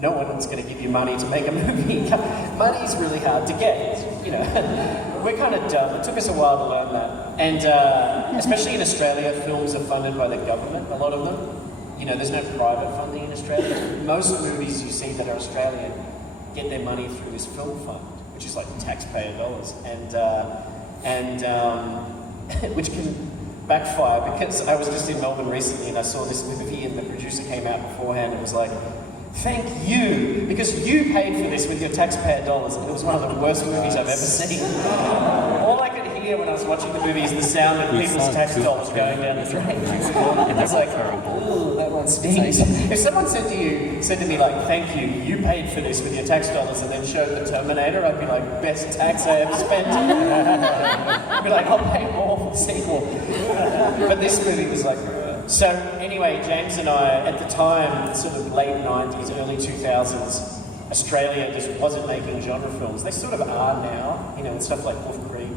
no one's going to give you money to make a movie. Money's really hard to get, you know. We're kind of dumb. It took us a while to learn that. And especially in Australia, films are funded by the government, a lot of them. You know, there's no private funding in Australia. Most movies you see that are Australian get their money through this film fund, which is like taxpayer dollars. And which can backfire, because I was just in Melbourne recently and I saw this movie and the producer came out beforehand and was like, thank you, because you paid for this with your taxpayer dollars. And it was one of the worst movies I've ever seen. All I could hear when I was watching the movie is the sound of people's tax dollars going down the drain. And I was like, ooh, that one stings. If someone said to me like, thank you, you paid for this with your tax dollars, and then showed the Terminator, I'd be like, best tax I ever spent. I'd be like, I'll pay more for the sequel. But this movie was like, so anyway, James and I, at the time, sort of late 90s, early 2000s, Australia just wasn't making genre films. They sort of are now, you know, and stuff like Wolf Creek,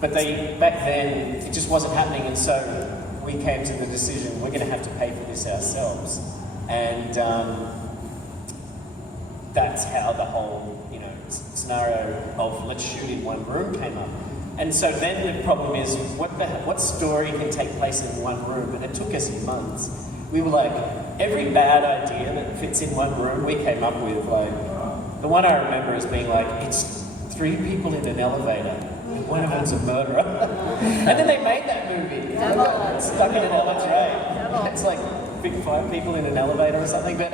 but back then, it just wasn't happening, and so we came to the decision, we're going to have to pay for this ourselves. And that's how the whole, you know, scenario of let's shoot in one room came up. And so then the problem is, what story can take place in one room? And it took us months. We were like, every bad idea that fits in one room, we came up with. Like, the one I remember is being like, it's 3 people in an elevator, and one of them's a murderer. And then they made that movie. Stuck in an elevator. It's like big 5 people in an elevator or something. But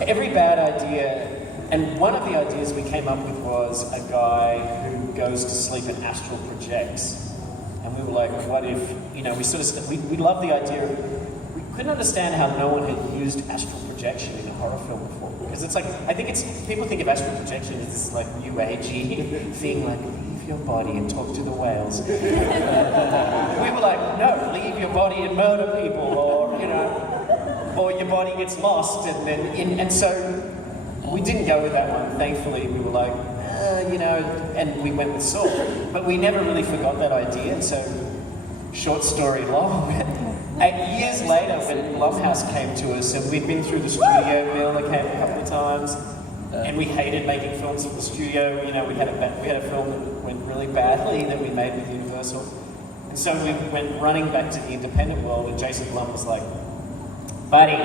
every bad idea. And one of the ideas we came up with was a guy who goes to sleep and astral projects. And we were like, what if, you know, we love the idea of, we couldn't understand how no one had used astral projection in a horror film before. Because it's like, people think of astral projection as this like new agey thing, like leave your body and talk to the whales. We were like, no, leave your body and murder people, or, you know, or your body gets lost. And so, we didn't go with that one. Thankfully, we were like, you know, and we went with Saw. But we never really forgot that idea, so short story long. 8 years later, when Blumhouse came to us, and we'd been through the studio mill, they came a couple of times, and we hated making films for the studio. You know, we had a film that went really badly that we made with Universal. And so we went running back to the independent world, and Jason Blum was like, buddy,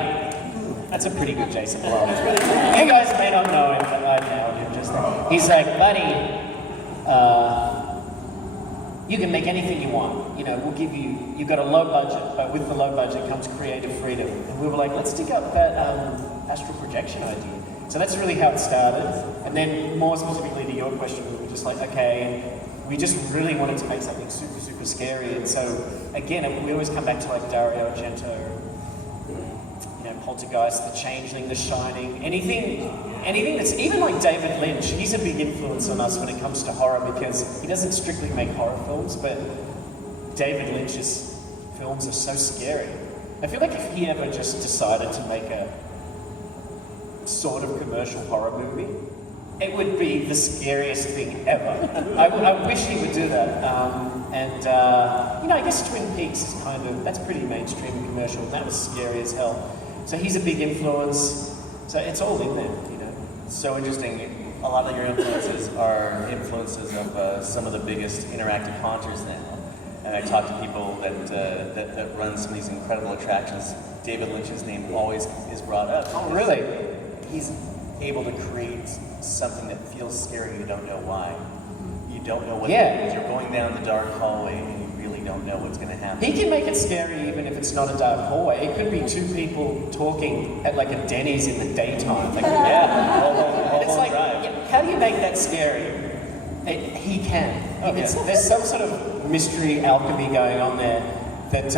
that's a pretty good Jason Blum. You guys may not know him, but I know him just now. He's like, buddy, you can make anything you want. You know, we'll give you've got a low budget, but with the low budget comes creative freedom. And we were like, let's dig up that astral projection idea. So that's really how it started. And then more specifically to your question, we were just like, okay, and we just really wanted to make something super, super scary. And so, again, we always come back to like Dario Argento, Poltergeist, The Changeling, The Shining, anything that's even like David Lynch. He's a big influence on us when it comes to horror, because he doesn't strictly make horror films, but David Lynch's films are so scary. I feel like if he ever just decided to make a sort of commercial horror movie, it would be the scariest thing ever. I wish he would do that. You know, I guess Twin Peaks is that's pretty mainstream and commercial, and that was scary as hell. So he's a big influence. So it's all in there, you know. So interesting. A lot of your influences are influences of some of the biggest interactive haunters now. And I talk to people that run some of these incredible attractions. David Lynch's name always is brought up. Oh, really? He's able to create something that feels scary. You don't know why. You don't know what it is. You're going down the dark hallway and you really don't know what's going to happen. He can make it scary even if it's not a dark hallway. It could be 2 people talking at like a Denny's in the daytime. Like, it's like, how do you make that scary? He can. Oh, There's some sort of mystery alchemy going on there that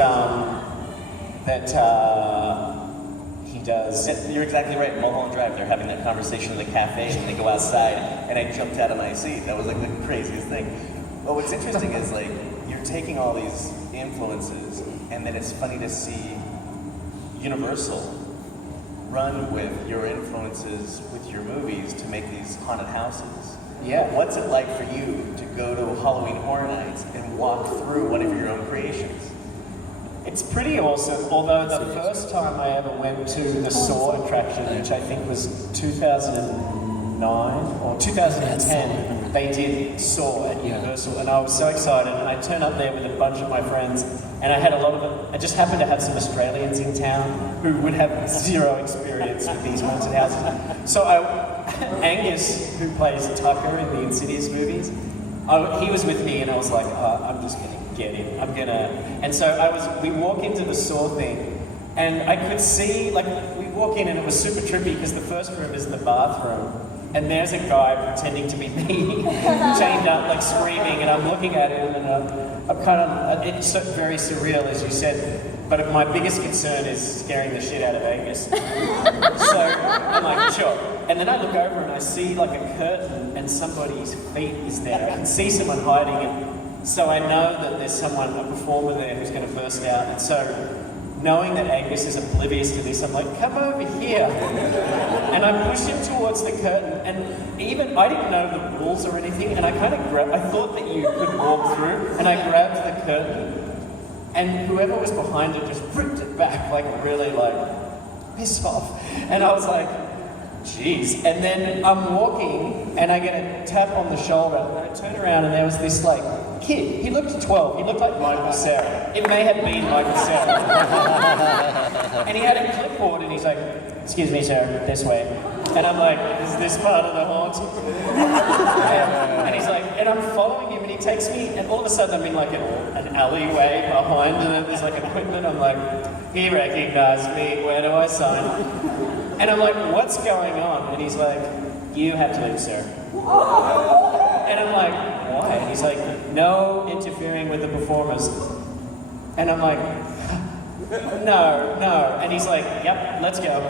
he does. You're exactly right. Mulholland Drive, they're having that conversation in the cafe and they go outside and I jumped out of my seat. That was like the craziest thing. But what's interesting is like, you're taking all these influences and then it's funny to see Universal run with your influences with your movies to make these haunted houses. Yeah. What's it like for you to go to Halloween Horror Nights and walk through one of your own creations? It's pretty awesome, although the first time I ever went to the Saw attraction, which I think was 2009 or 2010, they did Saw at Universal, and I was so excited, and I turned up there with a bunch of my friends, and I had a lot of I just happened to have some Australians in town who would have zero experience with these haunted houses. So Angus, who plays Tucker in the Insidious movies, he was with me, and I was like, I'm just gonna get him. And so we walk into the Saw thing, and I could see, like, we walk in and it was super trippy because the first room is the bathroom, and there's a guy pretending to be me, chained up, like screaming, and I'm looking at him, and I'm kind of, it's very surreal, as you said, but my biggest concern is scaring the shit out of Angus. So I'm like, sure. And then I look over and I see like a curtain and somebody's feet is there. I can see someone hiding it. So I know that there's a performer there who's going to burst out. And so, knowing that Angus is oblivious to this, I'm like, come over here. And I push him towards the curtain. And even, I didn't know the rules or anything. And I kind of I thought that you could walk through. And I grabbed the curtain. And whoever was behind it just ripped it back, like really like, piss off. And I was like, jeez. And then I'm walking and I get a tap on the shoulder and I turn around and there was this like kid. He looked 12. He looked like Michael Cera. It may have been Michael Cera. And he had a clipboard and he's like, excuse me, sir, this way. And I'm like, is this part of the haunt? And he's like, and I'm following him and he takes me and all of a sudden I'm in like an alleyway behind and there's like equipment. I'm like, he recognized me. Where do I sign? And I'm like, what's going on? And he's like, you have to leave, sir. And I'm like, why? And he's like, no interfering with the performers. And I'm like, no. And he's like, yep, let's go.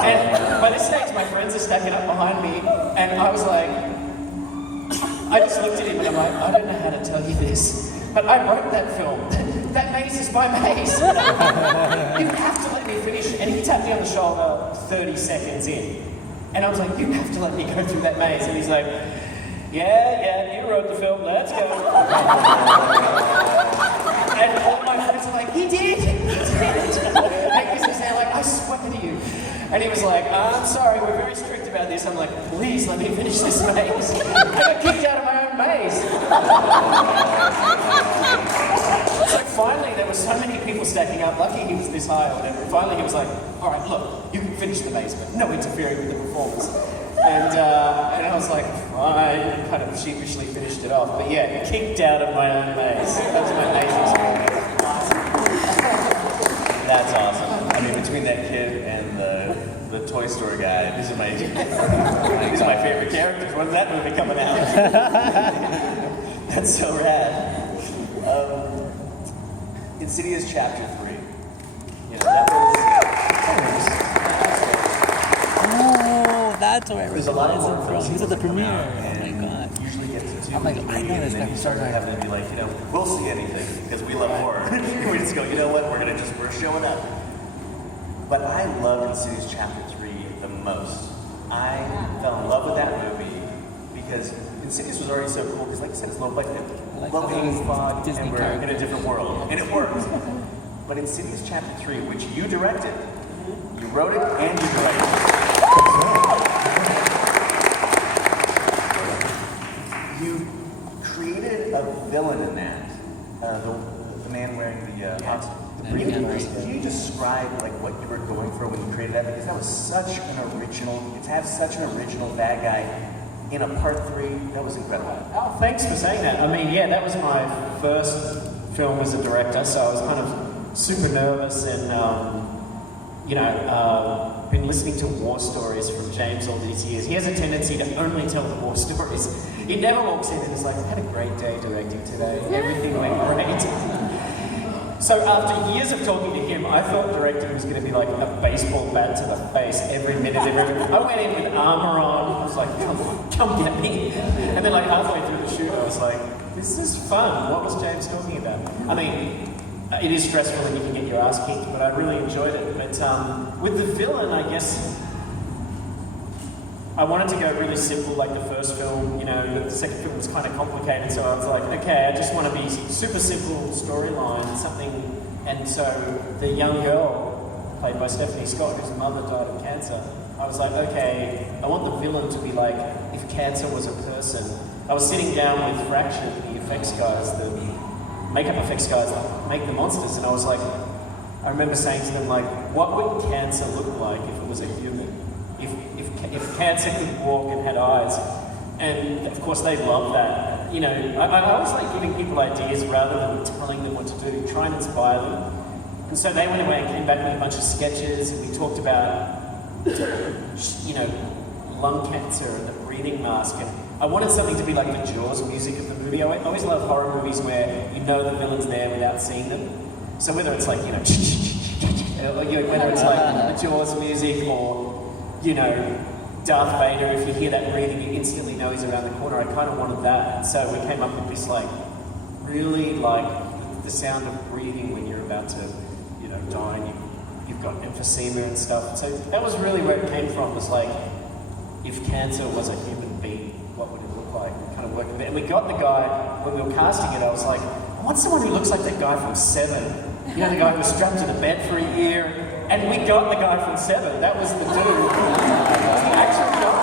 And by this stage, my friends are stacking up behind me. And I was like, I just looked at him and I'm like, I don't know how to tell you this, but I wrote that film. That maze is my maze. You have to let me finish. And he tapped me on the shoulder 30 seconds in. And I was like, you have to let me go through that maze. And he's like, yeah, you wrote the film, let's go. And all my friends were like, he did. And Angus was there like, I swear to you. And he was like, I'm sorry, we're very strict about this. I'm like, please let me finish this maze. I got kicked out of my own maze. So finally, there were so many people stacking up. Lucky he was this high or whatever. Finally, he was like, all right, look, you can finish the maze, but no interfering with the performance. And I was like, fine, kind of sheepishly finished it off. But yeah, kicked out of my own maze. That was my maze experience. That's awesome. I mean, between that kid and the Toy Story guy, these are my favorite characters. When's that movie coming out? That's so rad. Insidious Chapter 3. You know, that was... Oh, that's where There's a lot of horror films. He was at the premiere. And Oh my god. usually get to 2 I'm like, and I know 3, this and then guy you start started having to be like, we'll see anything because we love horror. We just go, you know what? We're showing up. But I love Insidious Chapter 3 the most. I fell in love with that movie because Insidious was already so cool because, like I said, it's low budget, low hanging fog, and we're in a different world, and it works. But Insidious Chapter 3, which you directed, you wrote it and you directed it. You created a villain in that, the man wearing the costume. Can you describe like what you were going for when you created that? Because that was such an original. To have such an original bad guy in a part 3, that was incredible. Oh, thanks for saying that. I mean, yeah, that was my first film as a director, so I was kind of super nervous and, been listening to war stories from James all these years. He has a tendency to only tell the war stories. He never walks in and is like, I had a great day directing today. Everything went great. So after years of talking to him, I thought directing was going to be like a baseball bat to the face every minute. I went in with armor on. I was like, come get me. And then like halfway through the shoot, I was like, this is fun. What was James talking about? I mean, it is stressful and you can get your ass kicked, but I really enjoyed it. But with the villain, I guess I wanted to go really simple like the first film. The second film was kind of complicated, so I was like, okay, I just want to be super simple storyline, something And so the young girl, played by Stephanie Scott, whose mother died of cancer, I was like, okay, I want the villain to be like, if cancer was a person. I was sitting down with Fraction, the effects guys, the makeup effects guys that make the monsters, and I was like, I remember saying to them, like, what would cancer look like if it was a human? If cancer could walk and had eyes? And of course they love that. You know, I always like giving people ideas rather than telling them what to do, try and inspire them. And so they went away and came back with a bunch of sketches, and we talked about, you know, lung cancer and the breathing mask. And I wanted something to be like the Jaws music of the movie. I always love horror movies where you know the villain's there without seeing them. So whether it's like, you know, whether it's like the Jaws music or, you know, Darth Vader, if you hear that breathing, you instantly know he's around the corner. I kind of wanted that. And so we came up with this, like, really like the sound of breathing when you're about to, you know, die and you've got emphysema and stuff. So that was really where it came from, was like, if cancer was a human being, what would it look like? We kind of worked with it. And we got the guy, when we were casting it, I was like, I want someone who looks like that guy from Seven. You know, the guy who was strapped to the bed for a year. And we got the guy from Seven. That was the dude. He was the actual guy.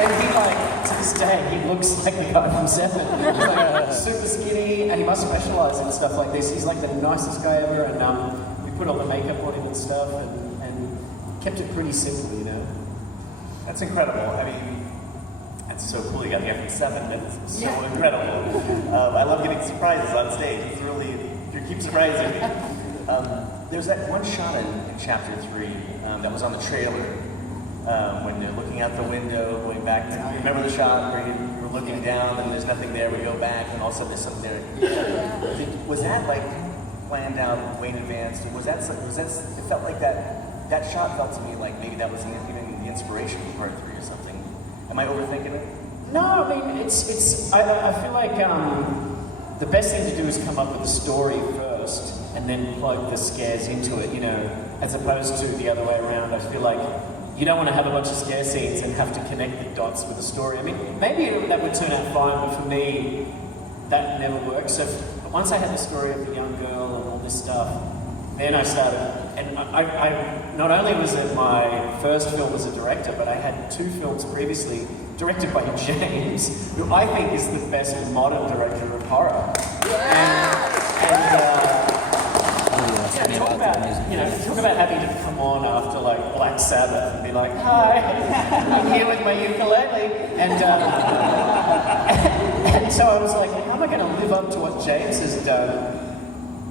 And he, like, to this day, he looks like the guy from Seven. He's like super skinny, and he must specialize in stuff like this. He's like the nicest guy ever, and we put all the makeup on him and stuff, and kept it pretty simple, you know. That's incredible. I mean, that's so cool. You got the guy from Seven. It's so incredible. I love getting surprises on stage. It's really, you keep surprising me. There's that one shot in chapter 3 that was on the trailer when they're looking out the window, going back. Remember the shot where you're looking down and there's nothing there, we go back and all of a sudden there's something there. Was that like planned out way in advance? It felt like that shot felt to me like maybe that was even the inspiration for part 3 or something. Am I overthinking it? No, I mean, I feel like the best thing to do is come up with a story first and then plug the scares into it, you know, as opposed to the other way around. I feel like you don't want to have a bunch of scare scenes and have to connect the dots with the story. I mean, maybe that would turn out fine, but for me, that never works. So once I had the story of the young girl and all this stuff, then I started, and I not only was it my first film as a director, but I had 2 films previously directed by James, who I think is the best modern director of horror. Talk about having to come on after like Black Sabbath and be like, hi, I'm here with my ukulele. And so I was like, how am I going to live up to what James has done?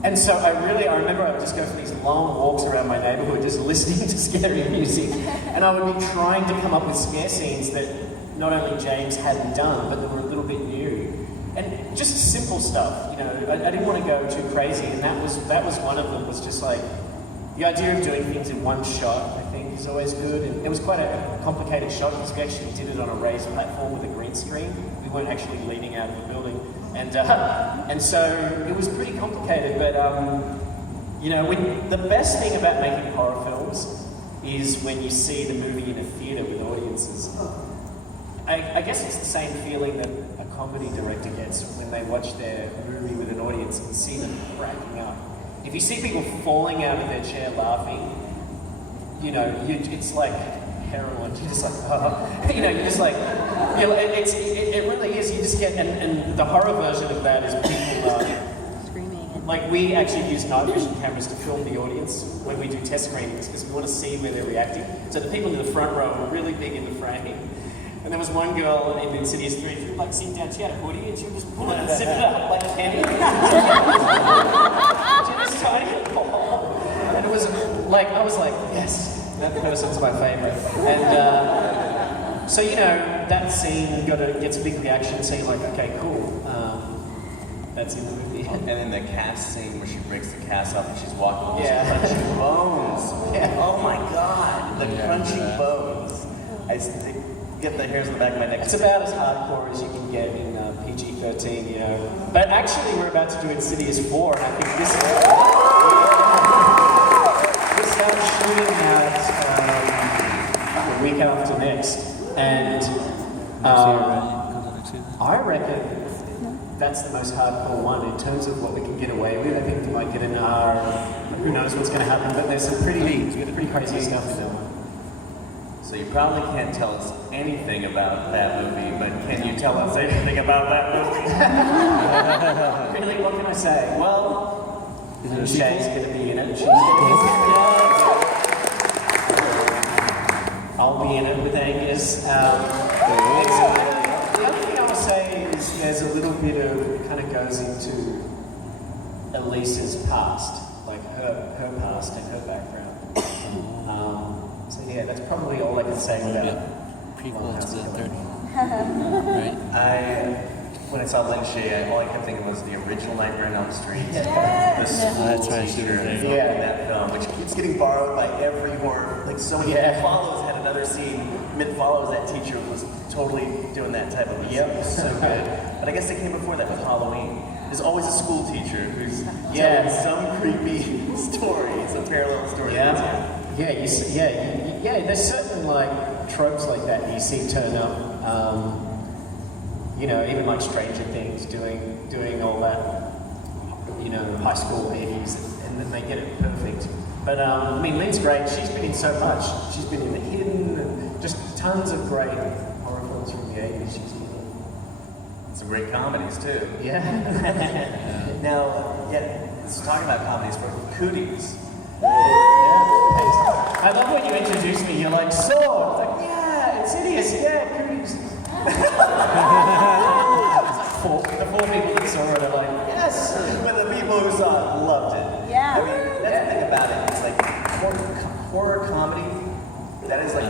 And so I remember I would just go for these long walks around my neighborhood just listening to scary music. And I would be trying to come up with scare scenes that not only James hadn't done, but that were a little bit new. And just simple stuff, you know, I didn't want to go too crazy, and that was one of them, was just like, the idea of doing things in one shot, I think, is always good. And it was quite a complicated shot because we actually did it on a raised platform with a green screen. We weren't actually leaning out of the building. And so it was pretty complicated, but, you know, the best thing about making horror films is when you see the movie in a theatre with audiences. I guess it's the same feeling that a comedy director gets when they watch their movie with an audience and see them cracking up. If you see people falling out of their chair laughing, you know, it's like heroin. You're just like, oh. You know, you're just like, you know, it really is. You just get, and the horror version of that is people screaming. like, we actually use night vision cameras to film the audience when we do test screenings because we want to see where they're reacting. So the people in the front row are really big in the frame. And there was one girl in Insidious 3, she would like sit down, she had a hoodie and she would just pull it and zip it up like a penny. She was trying to fall. And it was like, I was like, yes, that person's my favorite. And so, you know, that scene gets a big reaction, so you're like, okay, cool. That's in the movie. And then the cast scene where she breaks the cast off and she's walking, yeah. she's crunching bones. Yeah. Oh my God, the crunching bones. Get the hairs on the back of my neck. It's about as hardcore as you can get in PG-13, you know. But actually, we're about to do Insidious 4, and I think this we start shooting out the week after next, and I reckon that's the most hardcore one in terms of what we can get away with. I think we might get an R. Who knows what's going to happen? But there's some pretty crazy stuff in that one. So you probably can't tell us anything about that movie, but can you tell us anything about that movie? Really, what can I say? Well, Shay's going to be in it. She's going to be I'll be in it with Angus. The other thing I will say is there's a little bit of, it kind of goes into Elisa's past, like her past and her background. So yeah, that's probably all I can say about Prequel to the third one. Right? When I saw Lynch, all I kept thinking was the original Nightmare on Elm Street. Yes. The school That's right, teacher in yeah. that film, which keeps getting borrowed by every horror. Like so many Follows had another scene. Mid Follows, that teacher was totally doing that type of Yep. so good. But I guess it came before that with Halloween. There's always a school teacher who's Yes. telling some creepy story, some parallel story. Yeah, there's certain like tropes like that you see turn up. You know, even like Stranger Things doing all that, you know, high school babies, and then they get it perfect. But I mean, Lynn's great. She's been in so much. She's been in The Hidden, and just tons of great horror films from the 80s. She's in. Some great comedies too. Yeah. Now, let's talk about comedies for Cooties. I love when you introduce me, you're like, Saw! It's like, yeah, Insidious, yeah, Cooties. The four people that saw it are like, yes! But the people who saw it loved it. Yeah. I mean, that's the thing about it. It's like horror comedy, that is like,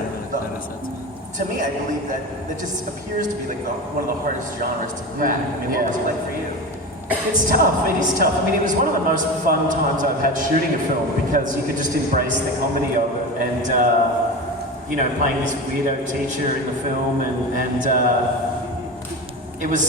to me, I believe that just appears to be like one of the hardest genres to crack. I mean, what was it like for you? It's tough, it is tough. I mean, it was one of the most fun times I've had shooting a film because you could just embrace the comedy of it and, you know, playing this weirdo teacher in the film and it was